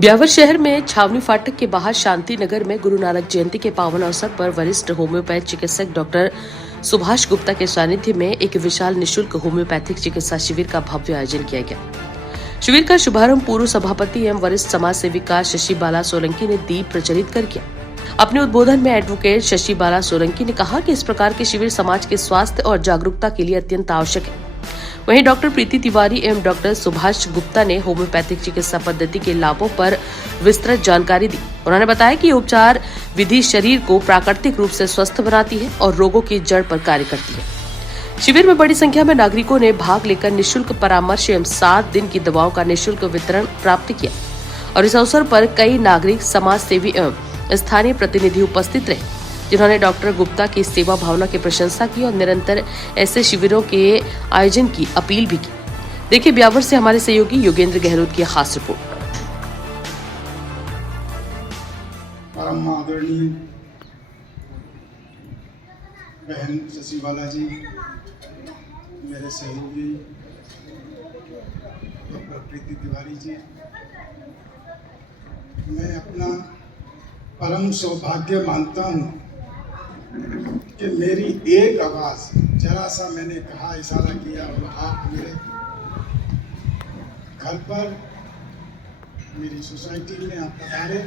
ब्यावर शहर में छावनी फाटक के बाहर शांति नगर में गुरु नानक जयंती के पावन अवसर पर वरिष्ठ होम्योपैथ चिकित्सक डॉक्टर सुभाष गुप्ता के सानिध्य में एक विशाल निशुल्क होम्योपैथिक चिकित्सा शिविर का भव्य आयोजन किया गया। शिविर का शुभारंभ पूर्व सभापति एवं वरिष्ठ समाज सेविका शशि बाला सोलंकी ने दीप प्रज्वलित कर किया। अपने उद्बोधन में एडवोकेट शशि बाला सोलंकी ने कहा कि इस प्रकार के शिविर समाज के स्वास्थ्य और जागरूकता के लिए अत्यंत आवश्यक है। वहीं डॉक्टर प्रीति तिवारी एवं डॉक्टर सुभाष गुप्ता ने होम्योपैथिक चिकित्सा पद्धति के लाभों पर विस्तृत जानकारी दी। उन्होंने बताया कि उपचार विधि शरीर को प्राकृतिक रूप से स्वस्थ बनाती है और रोगों की जड़ पर कार्य करती है। शिविर में बड़ी संख्या में नागरिकों ने भाग लेकर निःशुल्क परामर्श एवं 7 दिन की दवाओं का निःशुल्क वितरण प्राप्त किया और इस अवसर पर कई नागरिक, समाज सेवी एवं स्थानीय प्रतिनिधि उपस्थित रहे, जिन्होंने डॉक्टर गुप्ता की सेवा भावना की प्रशंसा की और निरंतर ऐसे शिविरों के आयोजन की अपील भी की। देखिए ब्यावर से हमारे सहयोगी योगेंद्र गहलोत की खास रिपोर्ट। परम आदरणीय बहन शशि बाला जी, मेरे सहयोगी डॉक्टर प्रीति तिवारी जी, मैं अपना परम सौभाग्य मानता हूँ कि मेरी एक आवाज़, जरा सा मैंने कहा, इशारा किया और आप मेरे घर पर, मेरी सोसाइटी में आप पधारे,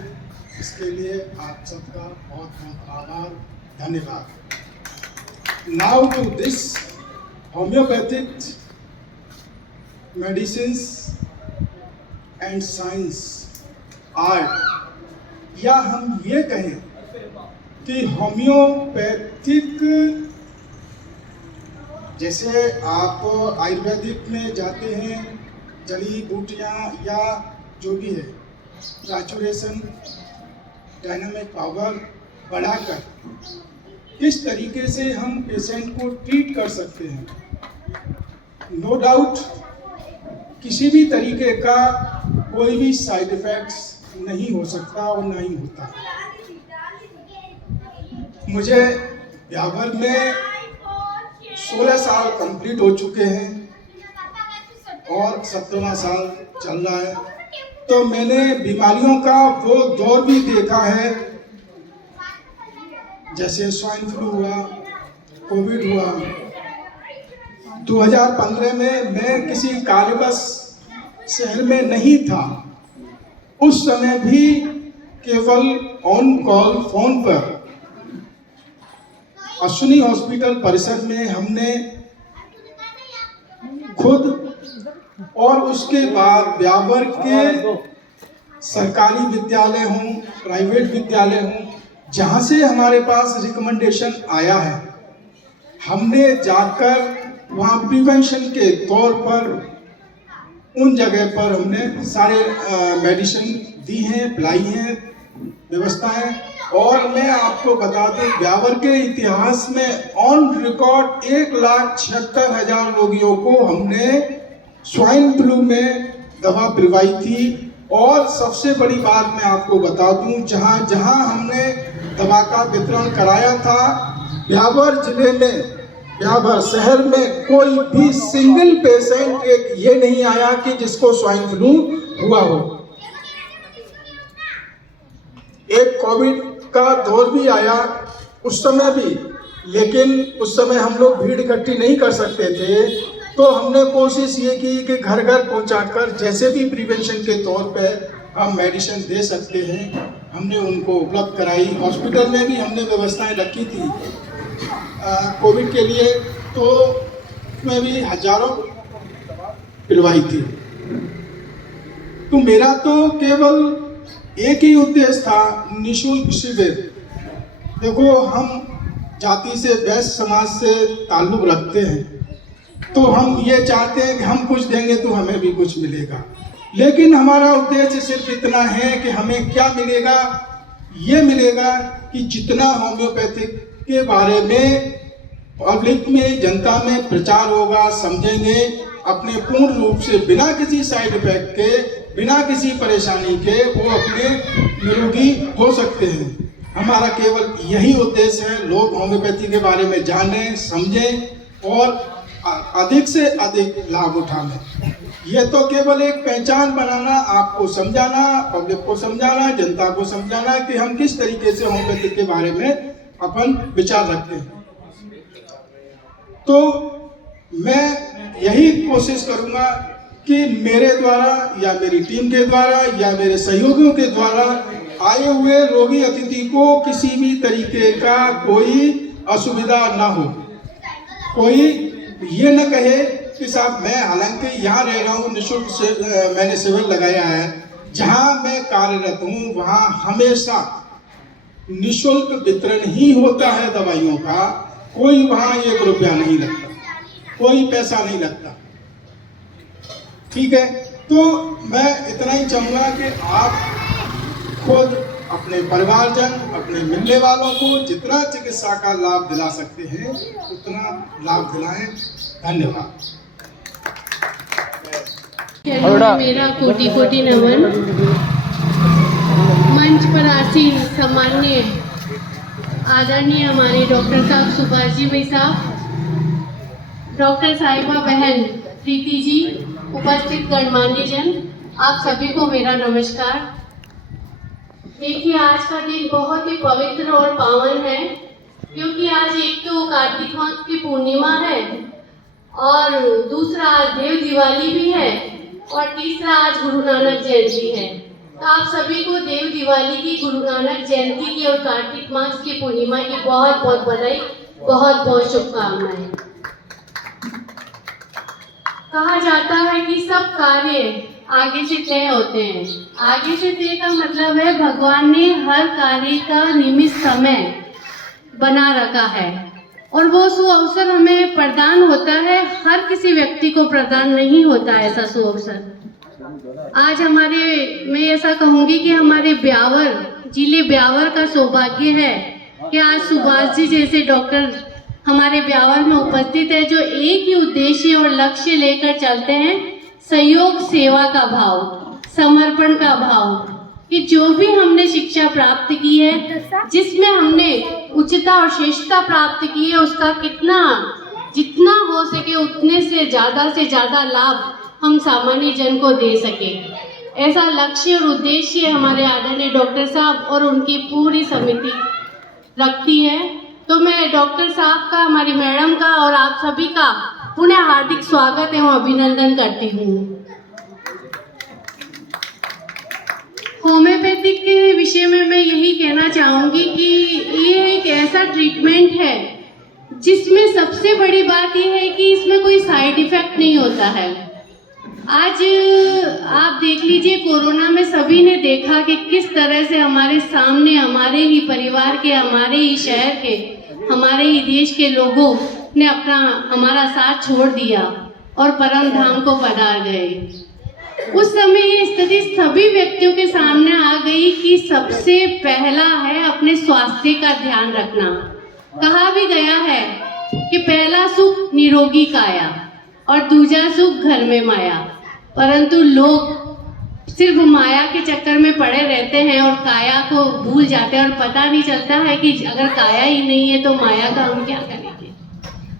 इसके लिए आप सबका बहुत बहुत आभार, धन्यवाद। Now to this homeopathic medicines and science art, या हम ये कहें कि होम्योपैथिक, जैसे आप आयुर्वेदिक में जाते हैं, जड़ी बूटियाँ या जो भी है, सैचुरेशन, डायनामिक पावर बढ़ाकर किस तरीके से हम पेशेंट को ट्रीट कर सकते हैं। नो डाउट किसी भी तरीके का कोई भी साइड इफ़ेक्ट्स नहीं हो सकता और नहीं होता। मुझे ब्यावर में 16 साल कंप्लीट हो चुके हैं और 17वां साल चल रहा है, तो मैंने बीमारियों का वो दौर भी देखा है, जैसे स्वाइन फ्लू हुआ, कोविड हुआ। 2015 में मैं किसी कार्यवश शहर में नहीं था, उस समय भी केवल ऑन कॉल फोन पर अश्विनी हॉस्पिटल परिसर में हमने खुद और उसके बाद ब्यावर के सरकारी विद्यालय हों, प्राइवेट विद्यालय हों, जहाँ से हमारे पास रिकमेंडेशन आया है, हमने जाकर वहाँ प्रिवेंशन के तौर पर उन जगह पर हमने सारे मेडिसिन दी हैं, पिलाई हैं, व्यवस्थाएं। और मैं आपको बता दूं, ब्यावर के इतिहास में ऑन रिकॉर्ड 1,76,000 रोगियों को हमने स्वाइन फ्लू में दवा पिलवाई थी। और सबसे बड़ी बात मैं आपको बता दूं, जहां जहां हमने दवा का वितरण कराया था, ब्यावर जिले में, ब्यावर शहर में कोई भी सिंगल पेशेंट एक ये नहीं आया कि जिसको स्वाइन फ्लू हुआ हो। एक कोविड का दौर भी आया उस समय भी, लेकिन उस समय हम लोग भीड़ इकट्ठी नहीं कर सकते थे, तो हमने कोशिश ये की कि घर घर पहुंचाकर जैसे भी प्रिवेंशन के तौर पे हम मेडिसिन दे सकते हैं, हमने उनको उपलब्ध कराई। हॉस्पिटल में भी हमने व्यवस्थाएं रखी थी कोविड के लिए, तो उसमें भी हजारों पिलवाई थी। तो मेरा तो केवल एक ही उद्देश्य था, निःशुल्क शिविर। देखो, हम जाति से, वैश्य समाज से ताल्लुक रखते हैं, तो हम ये चाहते हैं कि हम कुछ देंगे तो हमें भी कुछ मिलेगा, लेकिन हमारा उद्देश्य सिर्फ इतना है कि हमें क्या मिलेगा, ये मिलेगा कि जितना होम्योपैथिक के बारे में पब्लिक में, जनता में प्रचार होगा, समझेंगे, अपने पूर्ण रूप से बिना किसी साइड इफेक्ट के, बिना किसी परेशानी के वो अपने निरोगी हो सकते हैं। हमारा केवल यही उद्देश्य है, लोग होम्योपैथी के बारे में जानें, समझें और अधिक से अधिक लाभ उठाने। ये तो केवल एक पहचान बनाना, आपको समझाना, पब्लिक को समझाना, जनता को समझाना कि हम किस तरीके से होम्योपैथी के बारे में अपन विचार रखते हैं। तो मैं यही कोशिश करूंगा कि मेरे द्वारा या मेरी टीम के द्वारा या मेरे सहयोगियों के द्वारा आए हुए रोगी अतिथि को किसी भी तरीके का कोई असुविधा ना हो। कोई ये न कहे कि साहब मैं हालांकि यहाँ रह रहा हूँ, निःशुल्क से मैंने शिविर लगाया है, जहाँ मैं कार्यरत हूँ वहाँ हमेशा निःशुल्क वितरण ही होता है दवाइयों का। कोई वहाँ 1 रुपया नहीं लगता, कोई पैसा नहीं लगता। ठीक है, तो मैं इतना ही चाहूँगा कि आप खुद अपने परिवारजन, अपने मिलने वालों को जितना चिकित्सा का लाभ दिला सकते हैं उतना लाभ दिलाएं। धन्यवाद। मेरा कोटि कोटि नमन। मंच पर आसीन सम्मान्य आदरणीय हमारे डॉक्टर साहब सुभाष जी भाई साहब, डॉक्टर साहिबा बहन प्रीति जी, उपस्थित गणमान्य जन, आप सभी को मेरा नमस्कार। देखिए, आज का दिन बहुत ही पवित्र और पावन है, क्योंकि आज एक तो कार्तिक मास की पूर्णिमा है और दूसरा आज देव दिवाली भी है और तीसरा आज गुरु नानक जयंती है। तो आप सभी को देव दिवाली की, गुरु नानक जयंती की और कार्तिक मास की पूर्णिमा की बहुत बहुत बधाई, बहुत बहुत शुभकामनाएं। कहा जाता है कि सब कार्य आगे से तय होते हैं। आगे से तय का मतलब है भगवान ने हर कार्य का निमित्त समय बना रखा है और वो सुअवसर हमें प्रदान होता है। हर किसी व्यक्ति को प्रदान नहीं होता ऐसा सुअवसर। आज मैं ऐसा कहूँगी कि हमारे ब्यावर जिले ब्यावर का सौभाग्य है कि आज सुभाष जी जैसे डॉक्टर हमारे ब्यावर में उपस्थित है, जो एक ही उद्देश्य और लक्ष्य लेकर चलते हैं, सहयोग सेवा का भाव, समर्पण का भाव, कि जो भी हमने शिक्षा प्राप्त की है, जिसमें हमने उच्चता और श्रेष्ठता प्राप्त की है, उसका जितना हो सके उतने से ज़्यादा लाभ हम सामान्य जन को दे सके, ऐसा लक्ष्य और उद्देश्य हमारे आदरणीय डॉक्टर साहब और उनकी पूरी समिति रखती है। तो मैं डॉक्टर साहब का, हमारी मैडम का और आप सभी का पुनः हार्दिक स्वागत एवं अभिनंदन करती हूँ। होम्योपैथिक के विषय में मैं यही कहना चाहूँगी कि ये एक ऐसा ट्रीटमेंट है जिसमें सबसे बड़ी बात ये है कि इसमें कोई साइड इफ़ेक्ट नहीं होता है। आज आप देख लीजिए, कोरोना में सभी ने देखा कि किस तरह से हमारे सामने, हमारे ही परिवार के, हमारे ही शहर के, हमारे ही देश के लोगों ने हमारा साथ छोड़ दिया और परम धाम को पधार गए। उस समय ये स्थिति सभी व्यक्तियों के सामने आ गई कि सबसे पहला है अपने स्वास्थ्य का ध्यान रखना। कहा भी गया है कि पहला सुख निरोगी काया और दूजा सुख घर में माया, परंतु लोग सिर्फ माया के चक्कर में पड़े रहते हैं और काया को भूल जाते हैं और पता नहीं चलता है कि अगर काया ही नहीं है तो माया का हम क्या करेंगे।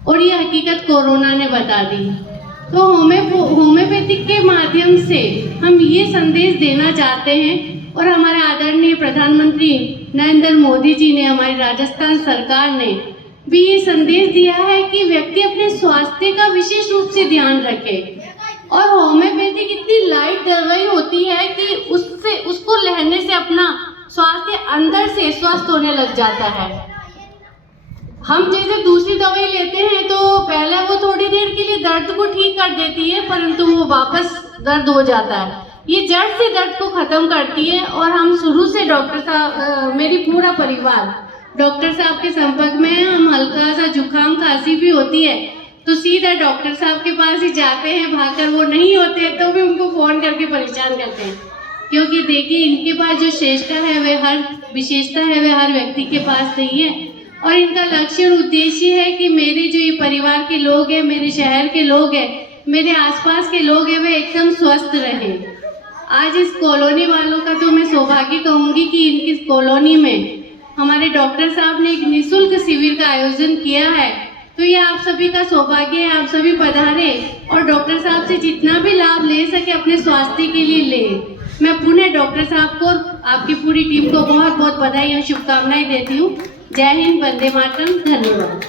और ये हकीकत कोरोना ने बता दी। तो होम्योपैथिक के माध्यम से हम ये संदेश देना चाहते हैं और हमारे आदरणीय प्रधानमंत्री नरेंद्र मोदी जी ने, हमारी राजस्थान सरकार ने भी ये संदेश दिया है कि व्यक्ति अपने स्वास्थ्य का विशेष रूप से ध्यान रखे। और होम्योपैथिक इतनी लाइट दवाई होती है कि उसको लेने से अपना स्वास्थ्य अंदर से स्वस्थ होने लग जाता है। हम जैसे दूसरी दवाई लेते हैं तो पहले वो थोड़ी देर के लिए दर्द को ठीक कर देती है, परंतु वो वापस दर्द हो जाता है। ये जड़ से दर्द को खत्म करती है। और हम शुरू से डॉक्टर साहब, मेरी पूरा परिवार डॉक्टर साहब के संपर्क में है। हम हल्का सा जुकाम खांसी भी होती है तो सीधा डॉक्टर साहब के पास ही जाते हैं भागकर। वो नहीं होते हैं तो भी उनको फ़ोन करके परेशान करते हैं, क्योंकि देखिए इनके पास जो विशेषता है वह हर व्यक्ति के पास नहीं है। और इनका लक्ष्य और उद्देश्य है कि मेरे जो ये परिवार के लोग हैं, मेरे शहर के लोग हैं, मेरे आसपास के लोग हैं, वे एकदम स्वस्थ रहें। आज इस कॉलोनी वालों का तो मैं सौभाग्य कहूँगी कि इनकी कॉलोनी में हमारे डॉक्टर साहब ने एक निःशुल्क शिविर का आयोजन किया है। तो ये आप सभी का सौभाग्य है, आप सभी पधारे और डॉक्टर साहब से जितना भी लाभ ले सके अपने स्वास्थ्य के लिए ले। मैं पुनः डॉक्टर साहब को, आपकी पूरी टीम को बहुत बहुत बधाई और शुभकामनाएं देती हूँ। जय हिंद, वंदे मातरम, धन्यवाद।